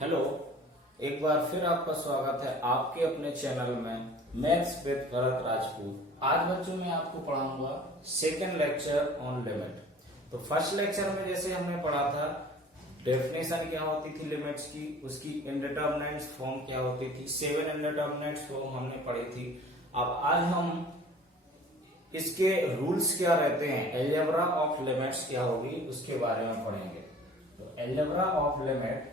Hello, एक बार फिर आपका स्वागत है आपके अपने चैनल में मैथ्स विद भरत राजपूत। आज बच्चों मैं आपको पढ़ाऊंगा सेकेंड लेक्चर ऑन लिमिट। तो फर्स्ट लेक्चर में जैसे हमने पढ़ा था डेफिनेशन क्या होती थी लिमिट्स की, उसकी इंडिटरमिनेट्स फॉर्म क्या होती थी, 7 इंडिटरमिनेट्स फॉर्म हमने पढ़ी थी। अब आज हम इसके रूल्स क्या रहते हैं, अलजेब्रा ऑफ लिमिट्स क्या होगी उसके बारे में पढ़ेंगे। तो अलजेब्रा ऑफ लिमिट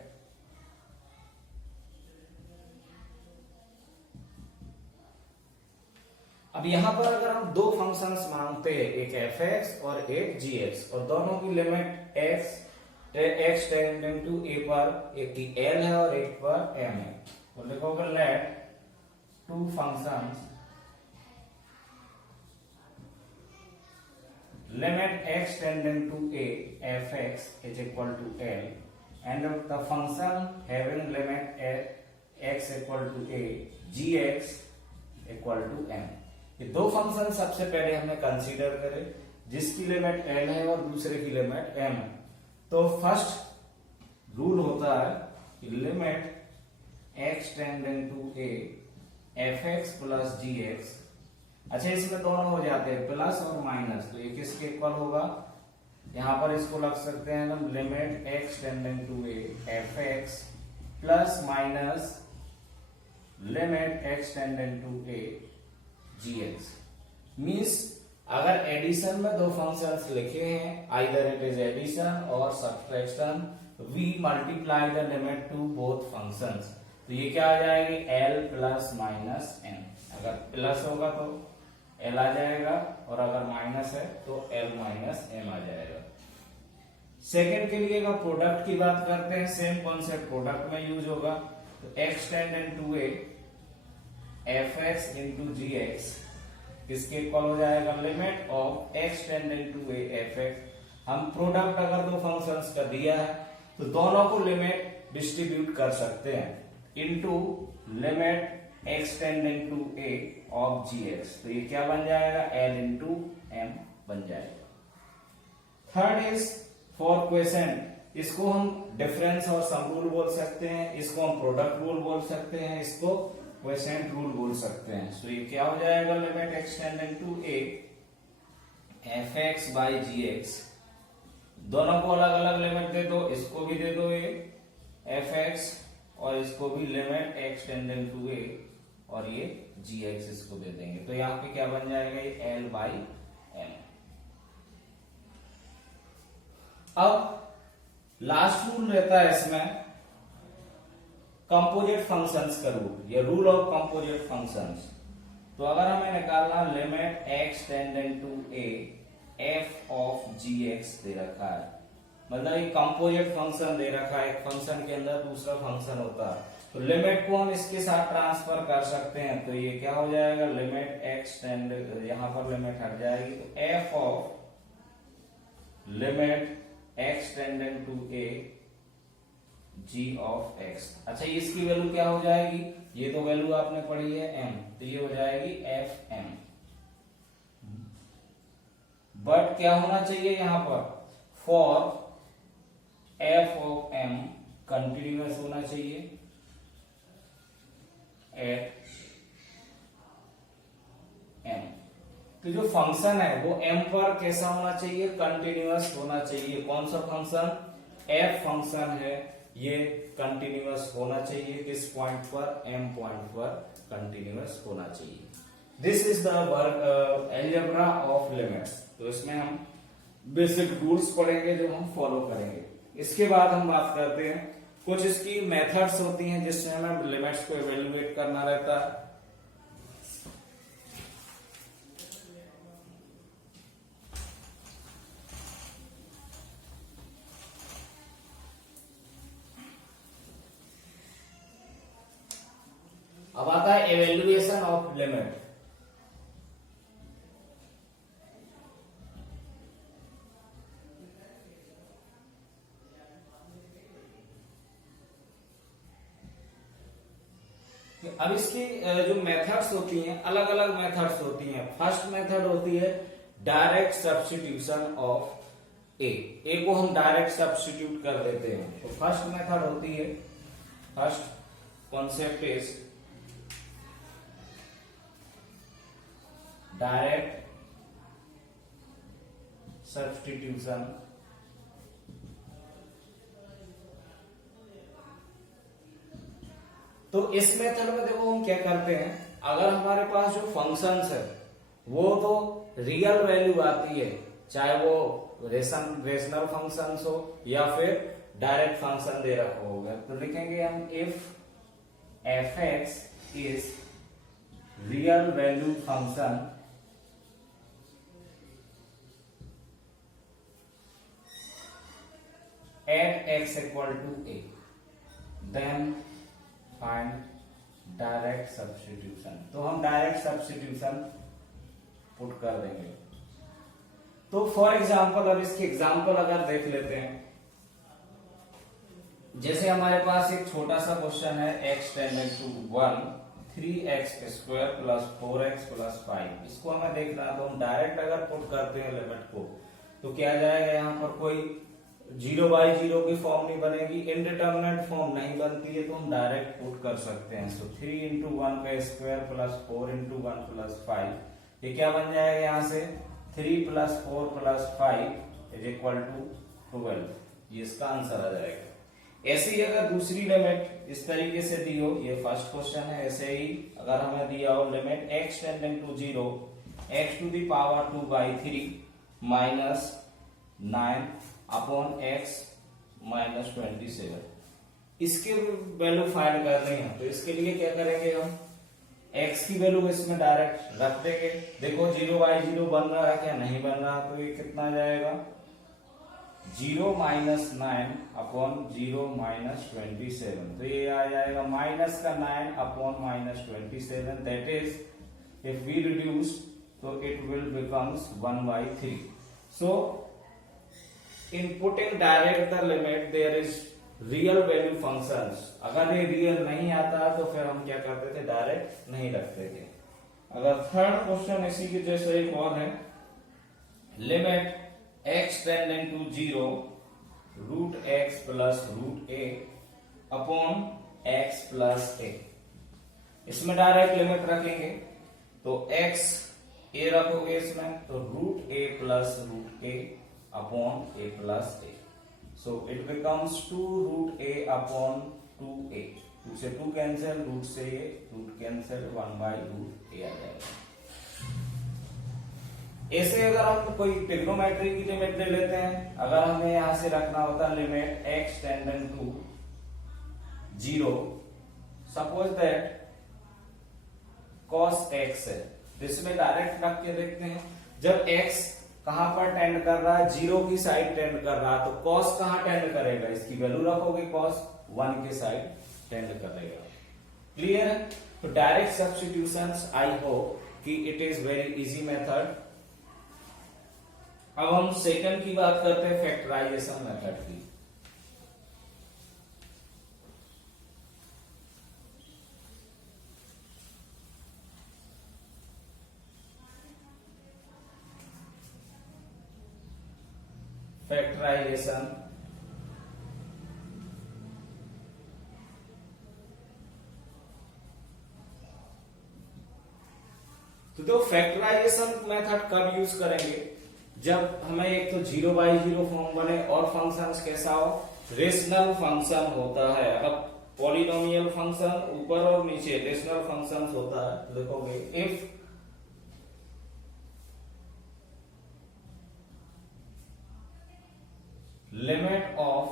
अब यहां पर अगर हम दो फंक्शंस मानते हैं, एक f(x) और एक g(x) और दोनों की limit x tending to a पर, एक की l है और एक पर m है, तो लिखोगे let two functions limit x tending to a f(x) is equal to l and the function having limit x equal to a g(x) equal to m। ये दो फंक्शन सबसे पहले हमें कंसीडर करें जिसकी लिमिट l है और दूसरे की लिमिट m है। तो फर्स्ट रूल होता है कि limit x tending to a f(x) plus g(x)। अच्छा, इसमें दोनों हो जाते हैं प्लस और माइनस, तो ये किसके इक्वल होगा, यहां पर इसको लग सकते हैं हम limit x tending to a f(x) plus minus limit x tending to a g(x)। Means अगर एडिशन में दो फंक्शंस लिखे हैं, आइदर इट इज एडिशन और subtraction, we multiply the limit to both functions. तो ये क्या आ जाएगी, l प्लस माइनस m। अगर प्लस होगा तो l आ जाएगा और अगर माइनस है तो l माइनस m आ जाएगा। सेकंड के लिए अगर प्रोडक्ट की बात करते हैं, सेम कॉन्सेप्ट प्रोडक्ट में यूज होगा। तो x tending to a f(x) into g(x) किसके इक्वल हो जाएगा, limit of x tending to a f(x)। हम प्रोडक्ट अगर दो फंक्शंस का दिया है तो दोनों को लिमिट डिस्ट्रीब्यूट कर सकते हैं into limit x tending to a of g(x). तो ये क्या बन जाएगा, l इंटू m बन जाएगा। थर्ड इज फॉर क्वेश्चन, इसको हम डिफरेंस और सम रूल बोल सकते हैं, इसको हम प्रोडक्ट रूल बोल सकते हैं, इसको क्वेशेंट रूल बोल सकते हैं। सो ये क्या हो जाएगा, limit x tending to a f(x) by g(x). दोनों को अलग अलग लिमिट दे दो, इसको भी दे दो ये f(x) और इसको भी limit x tending to a और ये g(x) इसको दे देंगे। तो यहाँ पे क्या बन जाएगा, ये l बाई m। अब लास्ट रूल रहता है इसमें कंपोजिट फंक्शंस का रूल, ये रूल ऑफ कंपोजिट फंक्शंस। तो अगर हमें निकालना limit x tending to a f of g(x) दे रखा है, मतलब एक कंपोजिट फंक्शन दे रखा है, एक फंक्शन के अंदर दूसरा फंक्शन होता है, तो लिमिट को हम इसके साथ ट्रांसफर कर सकते हैं। तो ये क्या हो जाएगा, लिमिट x टेंडिंग, यहां पर लिमिट हट जाएगी, तो f of limit x tending to a g of x। अच्छा, इसकी वैल्यू क्या हो जाएगी, ये तो वैल्यू आपने पढ़ी है m, तो ये हो जाएगी fm। बट क्या होना चाहिए यहां पर, for f of m continuous होना चाहिए एट m। तो जो फंक्शन है वो m पर कैसा होना चाहिए, कंटिन्यूअस होना चाहिए। कौन सा फंक्शन, f फंक्शन है, ये कंटिन्यूअस होना चाहिए किस पॉइंट पर, m पॉइंट पर कंटिन्यूअस होना चाहिए। This is the algebra of limits. तो इसमें हम बेसिक रूल्स पढ़ेंगे जो हम फॉलो करेंगे। इसके बाद हम बात करते हैं कुछ इसकी मेथड्स होती हैं जिससे हमें लिमिट्स को इवेल्युएट करना रहता है। अब आता है इवेल्युएशन ऑफ लिमिट। अब इसकी जो मेथड्स होती हैं, अलग अलग मेथड्स होती हैं। फर्स्ट मेथड होती है डायरेक्ट सब्स्टिट्यूशन ऑफ ए को हम डायरेक्ट सब्स्टिट्यूट कर देते हैं। तो फर्स्ट मेथड होती है first concept is direct substitution. तो इस मेथड में देखो हम क्या करते हैं, अगर हमारे पास जो फंक्शंस है वो तो रियल वैल्यू आती है, चाहे वो रेशनल फंक्शंस हो या फिर डायरेक्ट फंक्शन दे रखा होगा, तो लिखेंगे हम if F X is real value function at X equal to A, then find direct substitution. तो हम डायरेक्ट सब्स्टिट्यूशन पुट कर देंगे। तो फॉर एग्जांपल, अब इसके एग्जांपल अगर देख लेते हैं, जैसे हमारे पास एक छोटा सा क्वेश्चन है x tending to 1 3x square plus 4x plus 5, इसको हमें देखना है। तो हम डायरेक्ट अगर पुट करते हैं लिमिट को, तो क्या जाएगा, यहाँ पर कोई 0/0 की फॉर्म नहीं बनेगी, इनडिटरमिनेट फॉर्म नहीं बनती है, तो हम डायरेक्ट पुट कर सकते हैं। सो 3 × 1 का स्क्वायर प्लस 4 × 1 प्लस 5, ये क्या बन जाएगा, यहाँ से 3 + 4 + 5 इज इक्वल टू 12, ये इसका आंसर आ जाएगा। ऐसे ही अगर दूसरी लिमिट इस तरीके से दी हो, ये फर्स्ट क्वेश्चन है, ऐसे ही अगर हमें दिया हो limit x tending to 0 x⁴ -9 upon x -27, इसके वैल्यू फाइंड करनी है। तो इसके लिए क्या करेंगे, हम x की वैल्यू इसमें डायरेक्ट रख देंगे। देखो 0/0 बन रहा है क्या, नहीं बन रहा, तो ये कितना जाएगा, 0 - 9 अपॉन 0 - 27, तो ये आ जाएगा -9 upon -27, that is if we reduce तो इट विल बिकम्स 1/3। सो in putting direct the limit there is real value functions, अगर ये रियल नहीं आता तो फिर हम क्या करते थे, डायरेक्ट नहीं रखते थे। अगर थर्ड क्वेश्चन इसी के जैसे एक और है, limit x tending to 0 √x + √a upon x + a, इसमें डायरेक्ट लिमिट रखेंगे। तो x a रखोगे इसमें, तो √a + √a upon a plus a, so it becomes 2 √a upon 2a, 2 से 2 कैंसिल, रूट से ये रूट कैंसिल, 1/√a आ जाएगा। ऐसे अगर हम कोई ट्रिग्नोमेट्री की लिमिट ले लेते हैं, अगर हमें यहां से रखना होता है limit x tending to 0, suppose that cos x है, तो इसमें डायरेक्ट रख के देखते हैं, जब x कहां पर टेंड कर रहा है, 0 की साइड टेंड कर रहा है, तो cos कहां टेंड करेगा, इसकी वैल्यू रखोगे, cos 1 के साइड टेंड करेगा। क्लियर है? तो डायरेक्ट सब्स्टिट्यूशंस, आई होप कि it is very easy method. अब हम सेकंड की बात करते हैं, फैक्टराइजेशन मेथड की। फैक्टराइजेशन तो फैक्टराइजेशन मेथड कब यूज करेंगे, जब हमें एक तो 0/0 फॉर्म बने और फंक्शंस कैसा हो, रेशनल फंक्शन होता है। अब पॉलिनोमियल फंक्शन ऊपर और नीचे रेशनल फंक्शंस होता है, तो देखोगे if limit of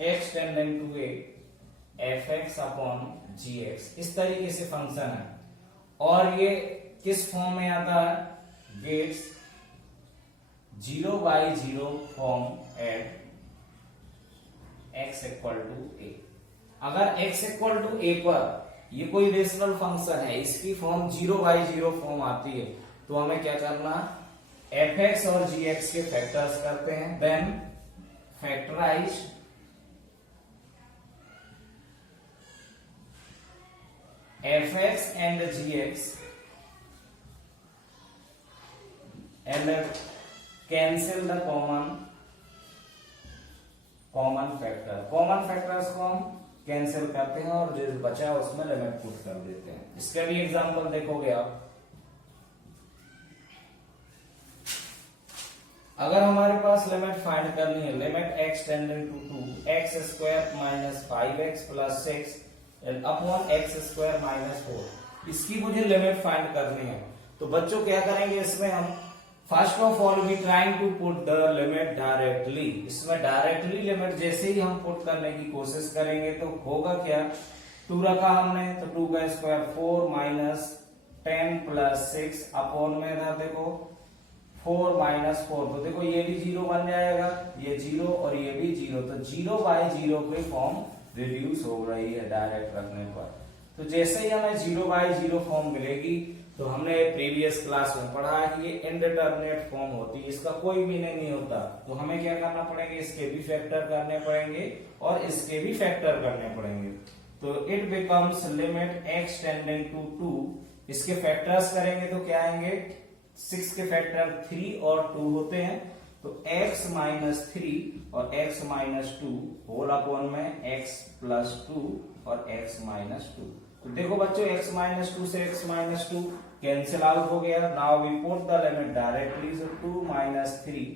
x tending to a fx upon gx, इस तरीके से फंक्शन है, और ये किस फॉर्म में आता है, gets 0/0 form at x equal to a। अगर x इक्वल टू a पर ये कोई रेशनल फंक्शन है, इसकी फॉर्म 0/0 फॉर्म आती है, तो हमें क्या करना, fx और gx के फैक्टर्स करते हैं, then factorize fx and gx and cancel the common factor। Common factors को हम कैंसिल करते हैं और जो बचा उसमें लिमिट पुट कर देते हैं। इसका भी एग्जांपल देखोगे आप। अगर हमारे पास लिमिट फाइंड करनी है, limit x tending to 2 x square minus 5x plus 6 upon x square minus 4, इसकी मुझे लिमिट फाइंड करनी है। तो बच्चों क्या करेंगे, इसमें हम first of all we trying to put the limit directly. इसमें डायरेक्टली लिमिट जैसे ही हम पुट करने की कोशिश करेंगे तो होगा क्या, 2 रखा हमने तो 2 का स्क्वायर 4 माइनस 10 प्लस 6 अपॉन में था देखो 4 माइनस 4, तो देखो ये भी 0 बन जाएगा, ये 0 और ये भी 0, तो 0 बाई 0 की फॉर्म रिड्यूस हो रही है डायरेक्ट रखने पर। तो जैसे ही हमें 0 बाई 0 फॉर्म मिलेगी, तो हमने प्रीवियस क्लास में पढ़ा है कि ये इनडिटरमिनेट फॉर्म होती है, इसका कोई मीनिंग नहीं होता। तो हमें क्या करना पड़ेगा, इसके भी फैक्टर करने पड़ेंगे और इसके भी फैक्टर करने पड़ेंगे। तो it becomes limit x tending to 2, इसके फैक्टर्स करेंगे तो क्या आएंगे, 6 के फैक्टर 3 और 2 होते हैं, तो x माइनस 3 और x माइनस 2 होल अपॉन में x प्लस 2 और x माइनस 2। तो देखो बच्चों x माइनस 2 से x माइनस 2 कैंसिल आउट हो गया। Now we put the limit directly, so 2 minus 3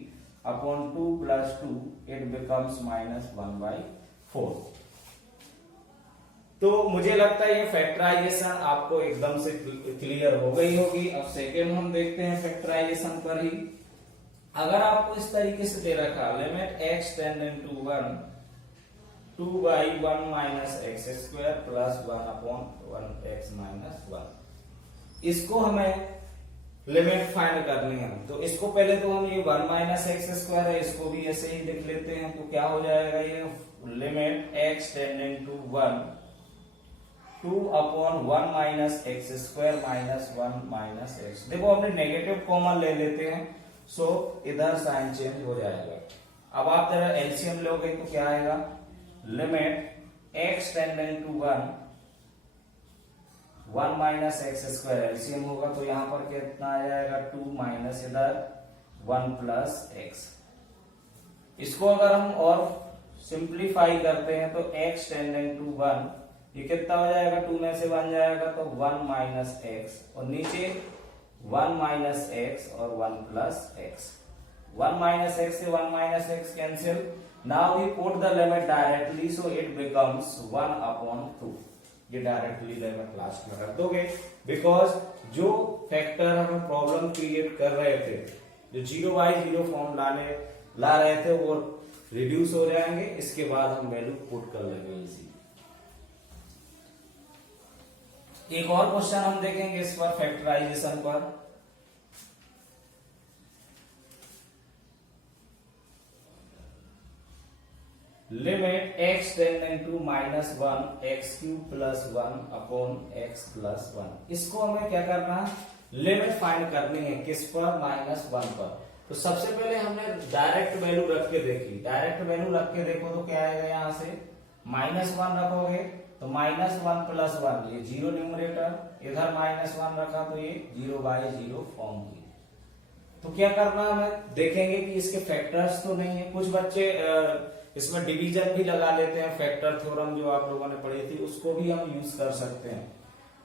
upon 2 plus 2 it becomes minus 1 by 4। तो मुझे लगता है ये फैक्टराइजेशन आपको एकदम से क्लियर हो गई होगी। अब सेकेंड हम देखते हैं फैक्टराइजेशन पर ही। अगर आपको इस तरीके से दे रखा limit x tending to 1 2 by 1 minus x square plus 1 upon 1 x minus 1, इसको हमें लिमिट फाइंड करनी है। तो इसको पहले तो हम ये 1 माइनस एक्स स्क्वायर है, इसको भी ऐसे ही लिख लेते हैं। तो क्या हो जाएगा, ये limit x tending to 1 2 upon 1 minus x square minus 1 minus x. देखो हमने नेगेटिव कॉमन ले लेते हैं, सो इधर साइन चेंज हो जाएगा। अब आप जरा एलसीएम लोगे तो क्या आएगा, limit x tending to 1 minus x square LCM होगा, तो यहां पर कितना आ जाएगा 2 माइनस इधर 1 प्लस एक्स। इसको अगर हम और सिंप्लीफाई करते हैं तो x टेंडिंग टू 1 ये कितना हो जाएगा, 2 में से 1 जाएगा तो 1 माइनस एक्स और नीचे 1 माइनस एक्स और 1 प्लस एक्स। 1 माइनस एक्स से 1 minus x cancel. Now we put the limit directly, so it becomes 1 upon 2। ये डायरेक्टली लिमिट लास्ट में रख दोगे, बिकॉज जो फैक्टर हमें प्रॉब्लम क्रिएट कर रहे थे, जो 0 बाई 0 फॉर्म ला रहे थे, वो रिड्यूस हो जाएंगे। इसके बाद हम वैल्यू पुट कर लेंगे इसी। एक और क्वेश्चन हम देखेंगे इस पर, फैक्टराइजेशन पर। Limit x tending to minus 1 x cube plus 1 upon x plus 1, इसको हमें क्या करना है, लिमिट फाइंड करनी है। किस पर, माइनस 1 पर। तो सबसे पहले हमने डायरेक्ट वैल्यू रख के देखी। डायरेक्ट वैल्यू रख के देखो तो क्या आएगा, यहां से माइनस 1 रखोगे तो माइनस 1 प्लस 1 ये 0 न्यूमरेटर, इधर माइनस 1 रखा तो ये 0 बाई 0 फॉर्म की। तो क्या करना हमें, देखेंगे कि इसके फैक्टर्स तो नहीं है। कुछ बच्चे इसमें डिवीजन भी लगा लेते हैं, फैक्टर थ्योरम जो आप लोगों ने पढ़ी थी उसको भी हम यूज कर सकते हैं।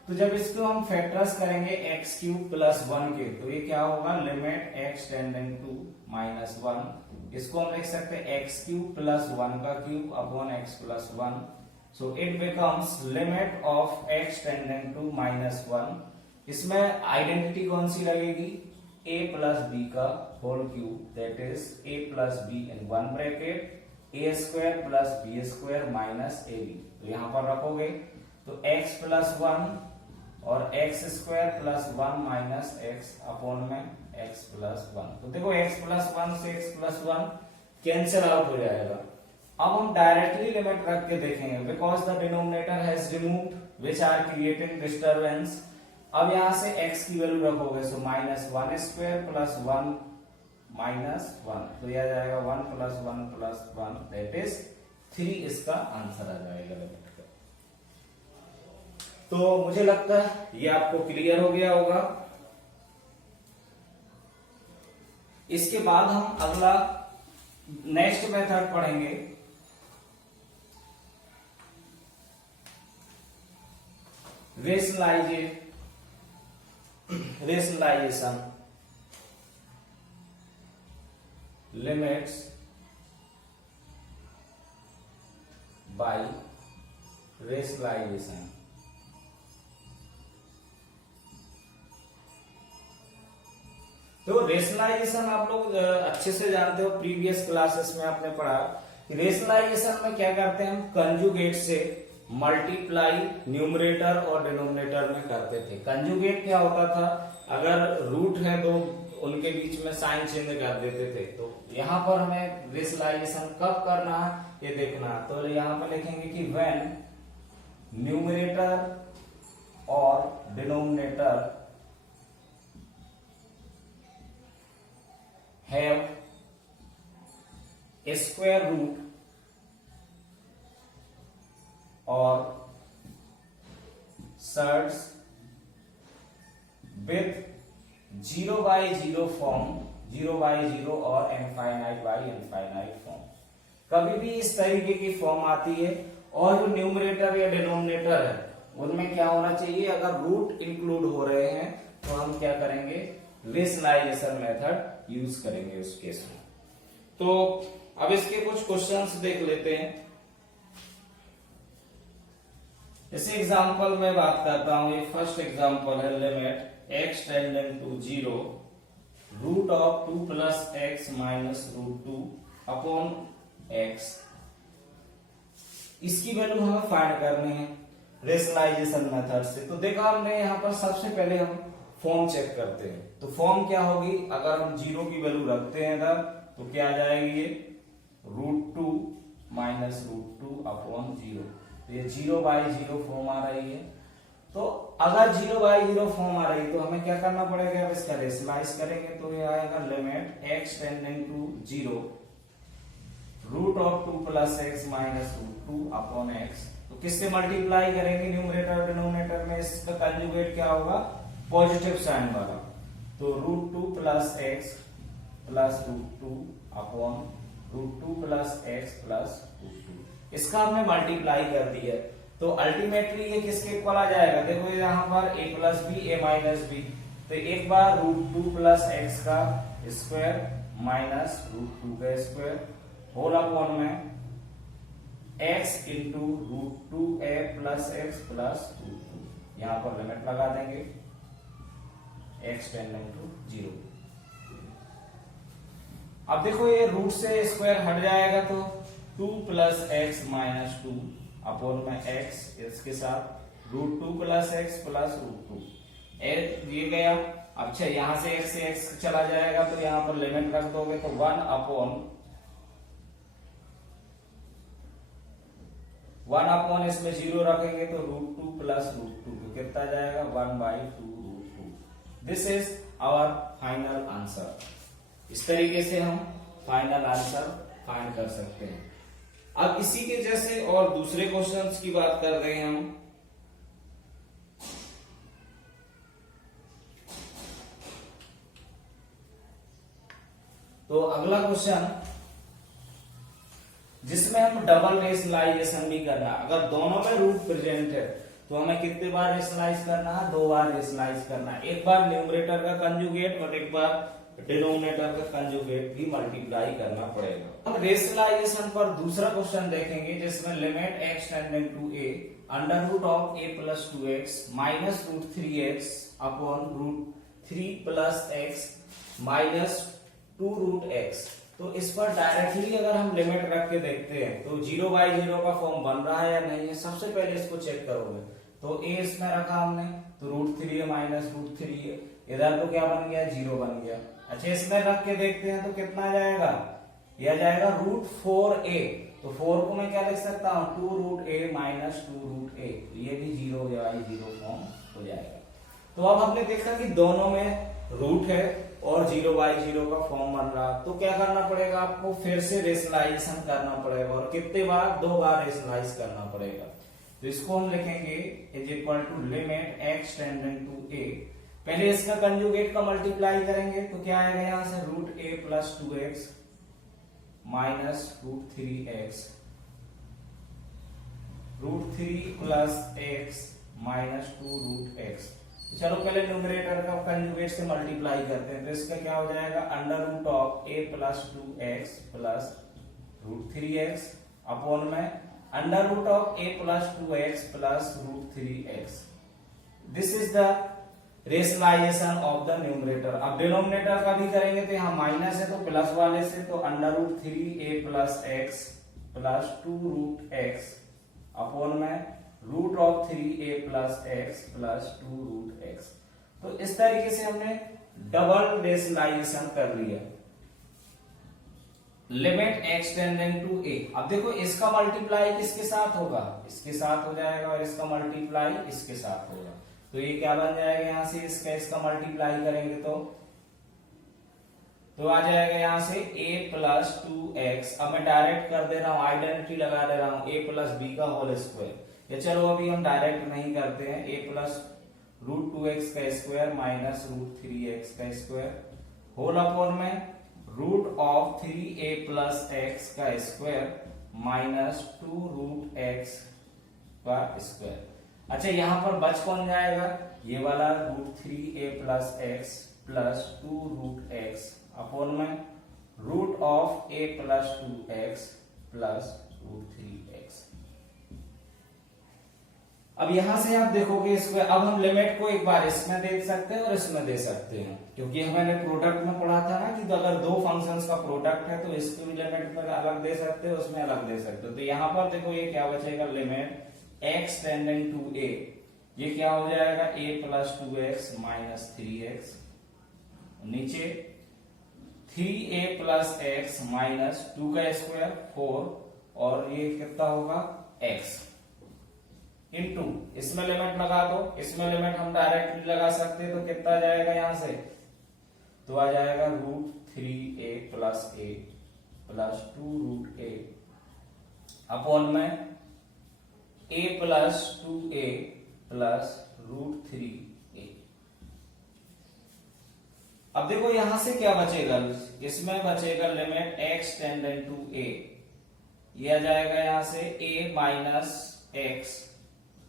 तो जब इसको हम फैक्टर्स करेंगे एक्स क्यूब प्लस 1 के, तो ये क्या होगा, limit x tending to minus 1, इसको हम लिख सकते हैं एक्स क्यूब प्लस 1 का cube upon x plus 1। So it becomes limit of x tending to minus 1। इसमें आइडेंटिटी कौन सी लगेगी, a प्लस बी का whole cube, that is a plus b in 1 bracket a square plus b square minus a b. तो यहां पर रखोगे तो x प्लस 1 और x square plus 1 minus x upon में x प्लस 1। तो देखो x प्लस 1 से x प्लस 1 कैंसिल आउट हो जाएगा। अब हम डायरेक्टली लिमिट रख के देखेंगे, because the denominator has removed which are creating disturbance. अब यहां से x की वैल्यू रखोगे, so minus 1 square plus 1 minus 1, तो यह आ जाएगा 1 प्लस 1 प्लस 1 दैट इज 3, इसका आंसर आ जाएगा लिमिट का। तो मुझे लगता है ये आपको क्लियर हो गया होगा। इसके बाद हम अगला नेक्स्ट मेथड पढ़ेंगे। rationalization limits by rationalization। तो रेशनलाइजेशन आप लोग अच्छे से जानते हो, प्रीवियस क्लासेस में आपने पढ़ा कि रेशनलाइजेशन में क्या करते हैं हम, कंजुगेट से मल्टीप्लाई न्यूमरेटर और डिनोमिनेटर में करते थे। कंजुगेट क्या होता था, अगर रूट है तो उनके बीच में साइन चेंज कर देते थे। तो यहाँ पर हमें रेशनलाइजेशन कब करना है ये देखना। तो यहाँ पर लिखेंगे कि व्हेन न्यूमरेटर और denominator have a square root or surds with 0 by 0 form, 0 by 0 और infinite by infinite form। कभी भी इस तरीके की फॉर्म आती है और जो न्यूमरेटर या डिनोमिनेटर है उनमें क्या होना चाहिए, अगर रूट इंक्लूड हो रहे हैं तो हम क्या करेंगे, रेशनलाइजेशन मेथड यूज करेंगे उस केस में। तो अब इसके कुछ क्वेश्चंस देख लेते हैं। जैसे एग्जांपल में बात करता हूं, ये फर्स्ट एग्जांपल है, limit x tending to 0 root of 2 plus x minus root 2 upon x। इसकी वैल्यू हमें फाइंड करनी है रेशनलाइजेशन मेथड से। तो देखा हमने यहाँ पर सबसे पहले हम फॉर्म चेक करते हैं। तो फॉर्म क्या होगी, अगर हम 0 की वैल्यू रखते हैं इधर तो क्या आ जाएगी, ये रूट 2 माइनस रूट 2 अपॉन 0। तो ये 0 बाई 0 फॉर्म आ रही है। तो अगर 0 बाई 0 फॉर्म आ रही है तो हमें क्या करना पड़ेगा, अब इसका रेशनलाइज करेंगे तो ये आएगा limit x tending to 0 root of 2 plus x minus root 2 upon x। तो किससे मल्टीप्लाई करेंगे, न्यूमरेटर और डिनोमिनेटर में इसका कंजुगेट क्या होगा, पॉजिटिव साइन वाला। तो root 2 plus x plus root 2 upon root 2 plus x plus root 2, इसका हमने मल्टीप्लाई कर दिया। तो अल्टीमेटली ये किसके इक्वल आ जाएगा, देखो यहाँ पर a plus b a minus b. तो एक बार रूट 2 प्लस एक्स का स्क्वायर माइनस रूट 2 का स्क्वायर होल अपॉन में x into root 2a plus x plus root 2। यहाँ पर लिमिट लगा देंगे x टेंडिंग टू 0। अब देखो ये रूट से स्क्वायर हट जाएगा तो 2 प्लस एक्स माइनस 2 अपॉन में x, इसके साथ root 2 plus x plus root 2 ये गया। अच्छा यहां से x चला जाएगा तो यहां पर लिमिट रख दोगे तो 1 अपॉन इसमें 0 रखेंगे तो रूट 2 प्लस रूट 2 तो कितना जाएगा 1 by 2 root 2। This is our final answer. इस तरीके से हम फाइनल आंसर फाइंड कर सकते हैं। अब इसी के जैसे और दूसरे क्वेश्चंस की बात कर रहे हैं हम। तो अगला क्वेश्चन जिसमें हम डबल रेशनलाइजेशन भी करना, अगर दोनों में रूट प्रेजेंट है तो हमें कितने बार रेशनलाइज करना है, 2 बार रेशनलाइज करना है। एक बार न्यूमरेटर का कंजुगेट और एक बार डिनोमिनेटर का कंजुगेट भी मल्टीप्लाई करना पड़ेगा। हम रेशनलाइजेशन पर दूसरा क्वेश्चन देखेंगे जिसमें limit x tending to a under root of a plus 2x minus root 3x upon root 3 plus x minus 2 root x। तो इस पर डायरेक्टली अगर हम लिमिट रख के देखते हैं तो 0 बाई 0 का फॉर्म बन रहा है या नहीं है, सबसे पहले इसको चेक करोगे। तो a इसमें रखा हमने तो रूट 3 है माइनस रूट 3 है, इधर तो क्या बन गया 0 बन गया। अच्छा इसमें रख के देखते हैं तो कितना जाएगा, यह जाएगा रूट 4a। तो 4 को मैं क्या लिख सकता हूँ 2 root a minus 2 root a, ये भी 0 बाई 0 फॉर्म हो जाएगा। तो अब हमने देखा कि दोनों में रूट है और 0 बाई 0 का फॉर्म बन रहा, तो क्या करना पड़ेगा आपको, फिर से रेशनलाइजेशन करना पड़ेगा और कितने बार, 2 बार रेशनलाइज करना पड़ेगा। तो इसको हम लिखेंगे is equal to limit x tending to a। पहले इसका कंजुगेट का मल्टीप्लाई करेंगे तो क्या आएगा, यहां से root a plus 2x minus root 3x root 3 plus x minus 2 root x. चलो पहले न्यूमरेटर का कंजुगेट से मल्टीप्लाई करते हैं, तो इसका क्या हो जाएगा, under root of A plus 2x plus root 3x upon में under root of A plus 2x plus root 3x। This is the rationalisation of the numerator. अब डिनोमिनेटर का भी करेंगे तो यहाँ माइनस है तो प्लस वाले से, तो under root 3a plus x plus 2 root X upon में root of 3a plus x plus 2 root X. तो इस तरीके से हमने डबल रेशनलाइजेशन कर लिया। Limit X tending to A. अब देखो इसका मल्टीप्लाई किसके साथ होगा, इसके साथ हो जाएगा, और इसका मल्टीप्लाई इसके साथ होगा। तो ये क्या बन जाएगा, यहां से इसका मल्टीप्लाई करेंगे तो आ जाएगा यहां से a प्लस 2x। अब मैं डायरेक्ट कर दे रहा हूं, आइडेंटिटी लगा दे रहा हूं, a प्लस बी का होल स्क्वायर। ये चलो अभी हम डायरेक्ट नहीं करते हैं, a प्लस रूट 2x का स्क्वायर माइनस रूट 3x का स्क्वायर होल अपॉन में root of 3a plus x का स्क्वायर माइनस 2 रूट x का स्क्वायर। अच्छा यहां पर बच कौन जाएगा, ये वाला root 3a plus x plus 2 root X upon में root of a plus 2x plus root 3x। अब यहां से आप देखोगे इसको, अब हम लिमिट को एक बार इसमें दे सकते हैं और इसमें दे सकते हैं, क्योंकि हमने प्रोडक्ट में पढ़ा था ना कि तो अगर दो फंक्शंस का प्रोडक्ट है तो इसको भी लिमिट पर अलग दे सकते हो, उसमें अलग दे सकते हो। तो यहां पर देखो ये क्या बचेगा, limit x tending to a, ये क्या हो जाएगा a plus 2x minus 3x, नीचे 3a प्लस x माइनस 2 का स्क्वायर 4, और ये कितना होगा x इनटू, इसमें लिमिट लगा दो, इसमें लिमिट हम डायरेक्टली लगा सकते हैं, तो कितना जाएगा यहां से, तो आ जाएगा root 3a plus a plus 2 root a upon में a plus 2a plus root 3a। अब देखो यहां से क्या बचेगा, इसमें बचेगा limit x tending to a, यह आ जाएगा यहां से a माइनस x,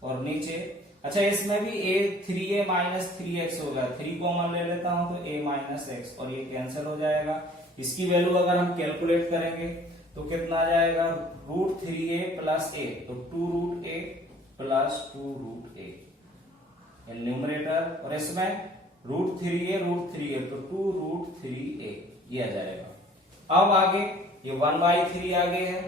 और नीचे अच्छा इसमें भी a 3a माइनस 3x होगा, 3 कॉमन ले लेता हूं तो a माइनस x, और ये कैंसिल हो जाएगा। इसकी वैल्यू अगर हम कैलकुलेट करेंगे तो कितना आ जाएगा, रूट 3a प्लस a, तो 2 root a plus 2 root a numerator, और इसमें रूट 3a तो 2 रूट 3a ये आ जाएगा। अब आगे ये 1/3 आगे है,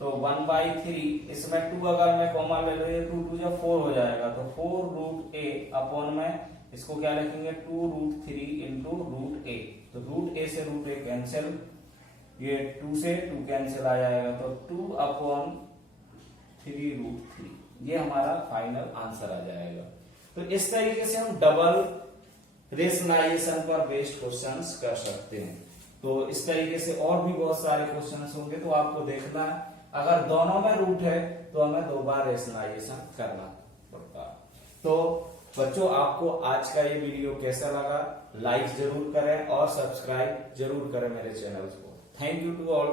तो 1/3 इसमें 2 अगर मैं कॉमन ले लूँ, 2 2 जब 4 हो जाएगा, तो 4 रूट a अपॉन में इसको क्या लिखेंगे 2 रूट 3 इंटू रूट a, तो रूट a से रूट a कैंसिल, ये 2 से 2 कैंसिल आ जाएगा, तो 2 अपॉन 3 रूट 3, ये हमारा फाइनल आंसर आ जाएगा। तो इस तरीके से हम डबल रेशनलाइजेशन पर बेस्ड क्वेश्चंस कर सकते हैं। तो इस तरीके से और भी बहुत सारे क्वेश्चंस होंगे, तो आपको देखना है, अगर दोनों में रूट है तो हमें 2 बार रेशनलाइजेशन करना पड़ता है। तो बच्चों आपको आज का ये वीडियो कैसा लगा, लाइक जरूर करें और सब्सक्राइब जरूर करें मेरे चैनल को। Thank you to all.